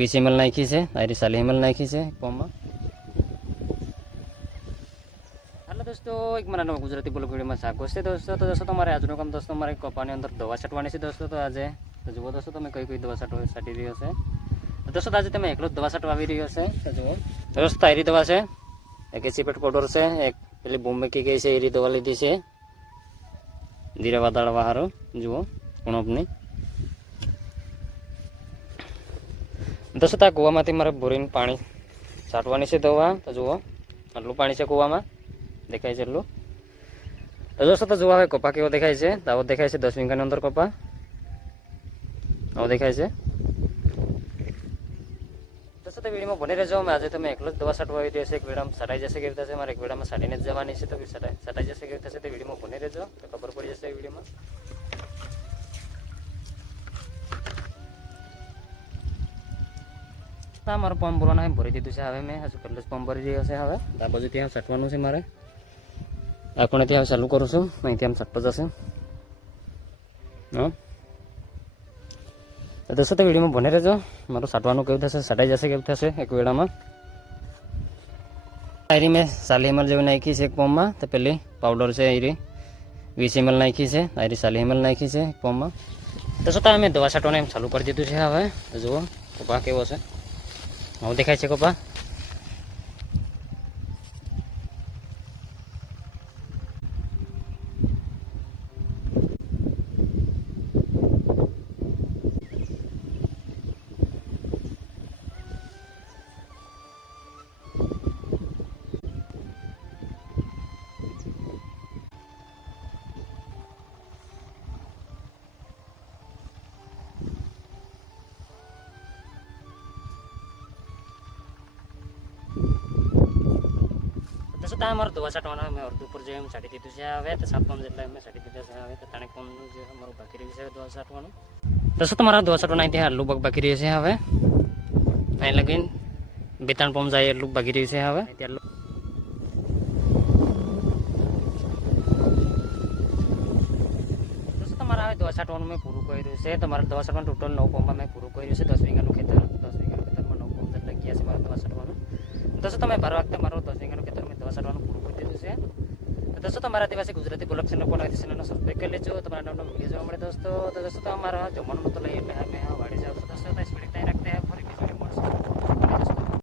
વીસ એમએલ નાખી છે આરી ચાલીસ એમએલ નાખી છે કોમમાં હાલો દોસ્તો, એક મારા નવા ગુજરાતી બ્લોગ વિડીયોમાં સ્વાગત છે દોસ્તો. તો દોસ્તો, તમારે આજનું કામ દોસ્તો, મારે કપાની અંદર દવા છાંટવાની છે દોસ્તો. તો આજે, તો જુઓ દોસ્તો, તમે કઈ કઈ દવા છાંટી રહ્યો છે. દોસ્તો આજે તમે એકલો દવા છાંટવા આવી રહ્યો છે. તો જુઓ. દોસ્તો આયરી દવા છે, એક એસીપેટ પાવડર છે, એક પેલી બોમ્બે કી ગઈ છે, એરી દવા લીધી છે. જીરા વાદળ વાહારો, જુઓ કુણપની દોસ્તો આ કૂવામાંથી મારે બોરીને પાણી છાંટવાની છે દવા? તો જુઓ, આટલું પાણી છે કૂવામાં. દેખાય છે એટલું. તો દોસ્તો તો જોવા હવે કપા કેવો દેખાય છે. તો આવો દેખાય છે દસ વીઘાની અંદર કપા. આવો દેખાય છે. દોસ્તો તો વિડીયોમાં બની રહેજો. અમે આજે તમે એકલો જ દવા છાંટવા આવી રહ્યો એક વેળામાં સટાઈ જશે કેવી રીતે? મારે એક વેળામાં સાડીને જ જવાની છે. તો સટાઈ જશે કેવી હા મારો પંપ ભરવાનો છે ભરી દીધું છે. હવે મેં હજુ પહેલું જ પંપ ભરી રહ્યો છે હવે. આ બાજુ ત્યાં સટવાનું છે મારે. આ ત્યાં ચાલુ કરું છું? અહીંથી આમ સટતો જશે. હા. તો દોસ્તો, તો વિડીયોમાં બને રહેજો. મારું છાંટવાનું કેવું થશે? છટાઈ જશે કેવું થશે? એક વેળામાં. આયરી મેં સાલી એમએલ જેવી નાખી છે એક પંપમાં તો પેલી પાવડર છે આયરી. વીસ એમએલ નાખી છે. આયરી સાલી એમએલ નાખી છે એક પંપમાં તો છતાં મેં દવા છાંટવાનું એમ ચાલુ કરી દીધું છે હવે. તો જુઓ કપા કેવો છે. આવું દેખાય છે કપા તસं तर અમારું દવા છાંટવાના મેં અડધું ઉપર જે એમ છાંટી દીધું છે હવે તો સાત પંપ જેટલા મેં છાંટી દીધા છે હવે તો ત્રણેક પંપનું જે અમારું બાકી રહ્યું છે દવા છાંટવાનું તસं તમારા દવા છાંટવાના અહીંથી આટલું બગ બાકી રહ્યું છે હવે અહીં લગીને બે ત્રણ પંપ જાય એટલું બાકી રહ્યું છે હવે અહીંથી આટલું દોસ્તો તમારા હવે દવા છાંટવાનું મેં પૂરું કર્યું છે તમારા દવા છાંટવાનું ટોટલ નવ પંપમાં મેં પૂરું કર્યું છે દસ વીઘાનું ખેતર દસ વીઘાનું ખેતરમાં નવ પંપ જેટલા ગયા છે મારા દવા છાંટવાનું દોસ્તો તમે બાર વખતે મારું દસ વીઘાનું ખેતર મેં પૂરું કરી દીધું છે. તો દોસ્તો, તમારા દિવસે ગુજરાતી બ્લોગ ચેનલ પણ આવી ચેનલનો સબસ્ક્રાઈબ કરી લેજો. તમારા નામનો વીડિયો જોવા મળે દોસ્તો. તો દોસ્તો, તમારા જમવાનું તો લઈ એટલે અમે વાડી જાવ દોસ્તો. તો સ્પીડ